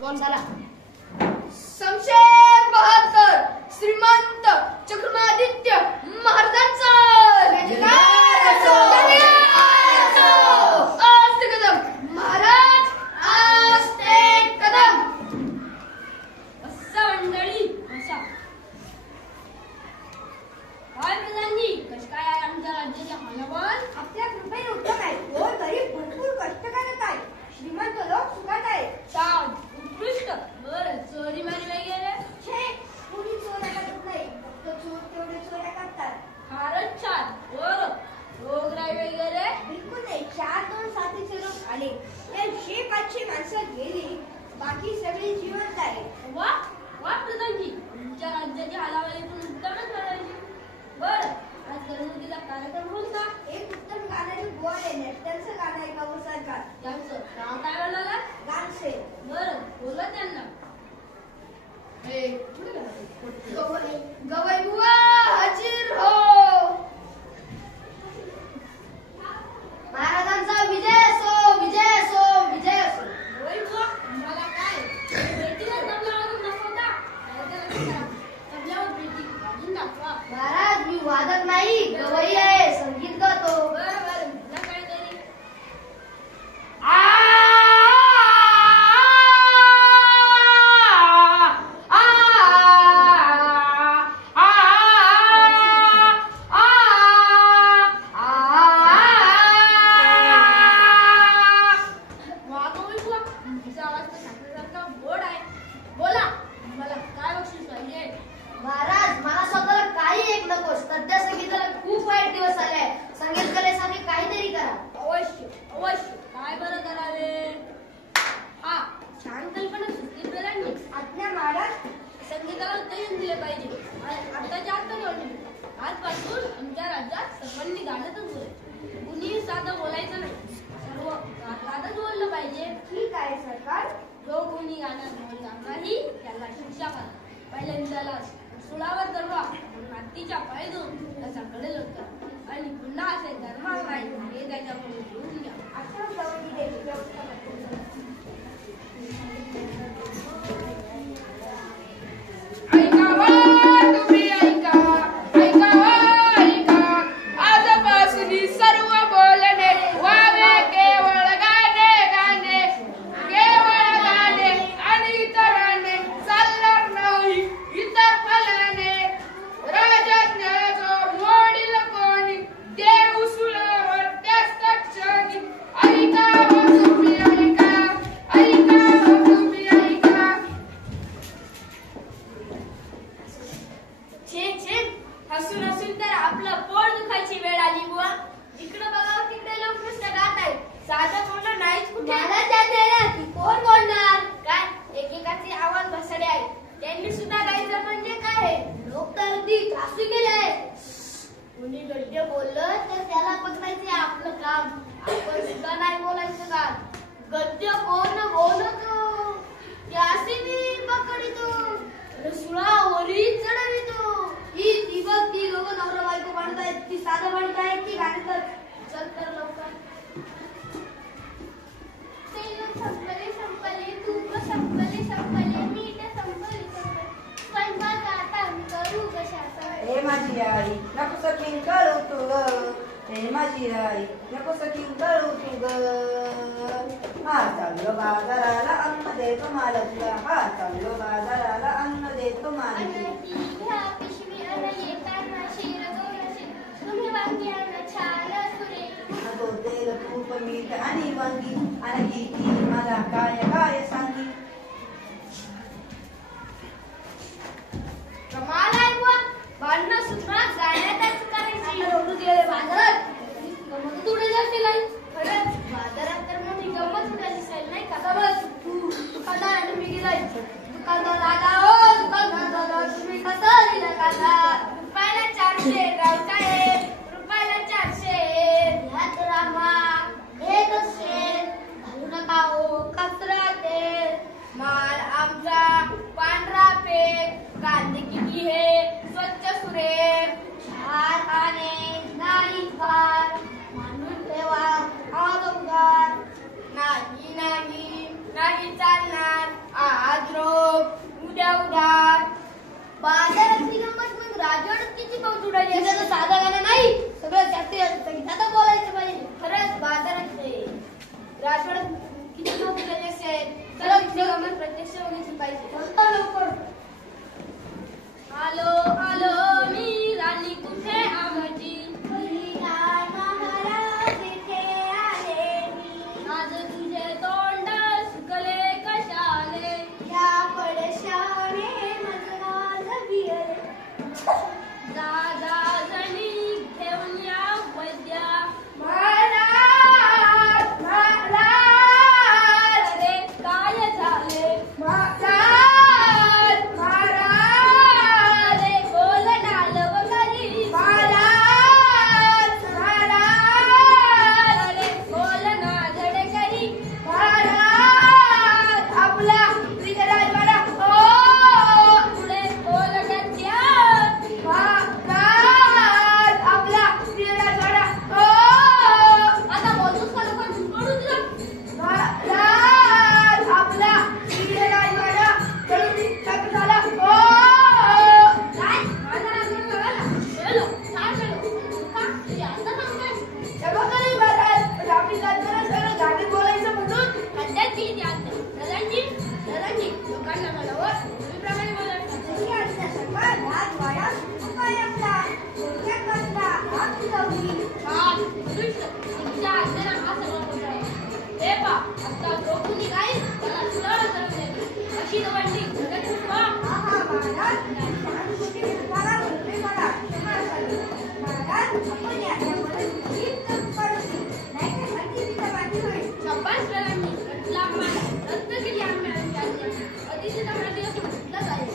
बोल चला. शमशेर बहादूर श्रीमंत चक्रमादित्य महाराजांचा आस्ते कदम महाराज आस्ते कदम. असा मंडळी असा काय प्रधानजी कश काय आहे आमच्या राज्याचे हालवाल. आपल्या कृपेने उत्तम आहे. गोर गरीब भरपूर कष्ट करत आहे. श्रीमंत लोक सुखात आहे. छान उत्कृष्ट. बरं चोरी मारी वगैरे छे कुणी चोऱ्या करत नाही. फक्त चोर तेवढे चोऱ्या करतात. फारच छान. बरं रोगराई वगैरे बिलकुल नाही. 4-2 साथीचे लोक आले. त्या 100-500 माणसं गेली. बाकी सगळे जिवंत आहे. वा वा प्रधानजी तुमच्या राज्याची हालावाली पण उत्तमच म्हणायची. बरं आज गणपतीचा कार्यक्रम होता. एक उत्तम गाणारी बुवा आहे. नेस्टलचं गाणं आहे गाऊ सरकार. त्यांचं नाव काय म्हणाला. गानसे. बरं बोला त्यांना. गवई बुवा हाजीर हो. महाराजांचा विजय असो विजय असो विजय असो. होय बुवा मला काय भेटीला तबला वाजून दाखवता. तबल्यावर भेटी वाजून दाखवा. महाराज मी वादक नाही गवई आहे संगीत गातो. बरं बरं मला काहीतरी वागवई बुवा तुमचा आवाज तर साखरेसारखा गोड आहे. बोला मला काय बक्षीस पाहिजे. महाराज मला स्वतःला काही एक नकोस. सध्या संगीताला खूप वाईट दिवस आले. संगीत कलेसाठी काहीतरी करा. अवश्य अवश्य काय बरं करावे. हा छान कल्पना सुचली प्रधानजी. आज्ञा महाराज. संगीताला उत्तेजन दिले पाहिजे. आताच्या आता निवडणूक आजपासून आमच्या राज्यात सर्वांनी गाणंच बोलायचं. कुणीही साधं बोलायचं नाही. सर्व गाणंच बोललं पाहिजे. ठीक आहे सरकार. जो कोणी गाणं बोलणार नाही त्याला शिक्षा करा. पहिल्यांदा त्याला सुळावर चढवा. मातीच्या पाय देऊन त्याचा कडे लोटका आणि पुन्हा असे धर्माळ नाही हे त्याच्याकडून घेऊन घ्या. आश्रम समितीची व्यवस्था करते. ऐकावा तुम्ही ऐका ऐकावा ऐका आजपासून सर्व बोलणे व्हावे केवळ गाणे गाणे केवळ गाणे आणि इतरांनी चालणार नाही इतर फलाने राजज्ञाचं मोडील कोणी देव सुळावर त्याच क्षणी ऐकावा तुम्ही ऐका ऐकावा तुम्ही ऐका. छेन छेन हसून हसून तर आपलं पोट दुखायची वेळ आली बुवा. इकडं बघावं तिकडे लोक नुसतं गात आहेत. साधं बोलणं नाहीच कुठे. मला त्यात येणार ती कोण बोलणार. काय एकेकाचे आवाज बसडे आहेत. त्यांनी सुद्धा गायचं म्हणजे काय आहे. लोक तर अगदी त्रासू गेले. कुणी गद्य बोललं तर त्याला पकडायचे आपलं काम. आपण सुद्धा नाही बोलायचं काम. गद्य कोण बोलतो त्यासी मी पकडितो. रसुळावरी चढवितो. ही ती बघ ती लोक नवरा बायको म्हणतायत. ती साधं म्हणतायत की गाणं. चल तर लवकर. तेल संपले संपले तूप संपले संपले मीठ संपले संपले स्वयंपाक आता करू कशाचा. हे माझी आई नको सखीन करू तू ग. हे माझी आई नको सखीन करू तू ग. हा चाललो बाजाराला अन्न देतो मालकला. हा चाललो बाजाराला अन्न देतो मालकला. ती घ्या पिशवी अन येताना शिर दोन शिर तुम्ही वांगी अन छान सुरेख. तो तेल तूप मीठ आणि वांगी आणि किती मला काय काय सांगी. कमाल आहे बुवा. भांडणं सुद्धा गाण्यातच करायची. एवढं गेले बाजारात गमत उडे जाते नाही. खरंच बाजारात तर मोठी गमत उडायची असेल नाही का. समज तू दुकानदार आणि मी गेलाय. दुकानदार आला हो दुकानदार दादा तुम्ही कसा दिला कांदा. रुपयाला 400 गावठाये रुपयाला 400. ह्यात रामा एकच शेर घालू नका हो कचरा तेल. माल आमचा पांढरा पेक. कांदे किती हे स्वच्छ सुरेख. चार खाणे नाही फार. मानून ठेवा अहंकार. नाही नाही नाही चालणार. बघितली पाहिजे. चला लवकर. आलो आलो मी राणी कुठे आमची महाराज इथे आले मी. आज तुझे तोंड सुकले कशाने या पडशाने माझं बियले. दादा जणी घेऊन या वैद्या महाराज महाराज अरे काय झाले महाराज महाराज अरे बोल ना लवकरी महाराज महाराज अरे बोल ना धडकरी महाराज आपला श्रीराजवाडा ओ पुढे बोल गद्या महाराज आपला श्रीराजवाडा ओ आता बोलतोस का लोक झुंपडू तुला महाराज आपला श्रीराजवाडा चढून टाक झाला ओ काय माझा राग लागला बोलो काय झालं का हे आता सांगताय जबाबदारी महाराज पण आपली राजवाडा सगळं जागी बोलायचं म्हणून खड्ड्यात गेली ती आत्या दादांची लोकांना बोलावं पूर्वीप्रमाणे बोलायचं जशी आजच्या सकाळ राजवाडा उपाय आपला थोडक्यात बसला हात फिरवली. छान दुष्ट तुमच्या आत्याला हा सगळं बोलावं हे पा आता जो कुणी राहील त्याला सरळ करून देते अशी दवंडी जगत सुटवा आहा महाराज सहानुभूती तुम्हाला बोलते मला क्षमा असावी. महाराज आपण याच्यामध्ये नीट पडली नाही तर हल्ली तिचा बाजी होईल. शाबास वेळांनी रत्न केली आम्ही आमच्या आत्याने अतिशय चांगला दिवस म्हटलं जाईल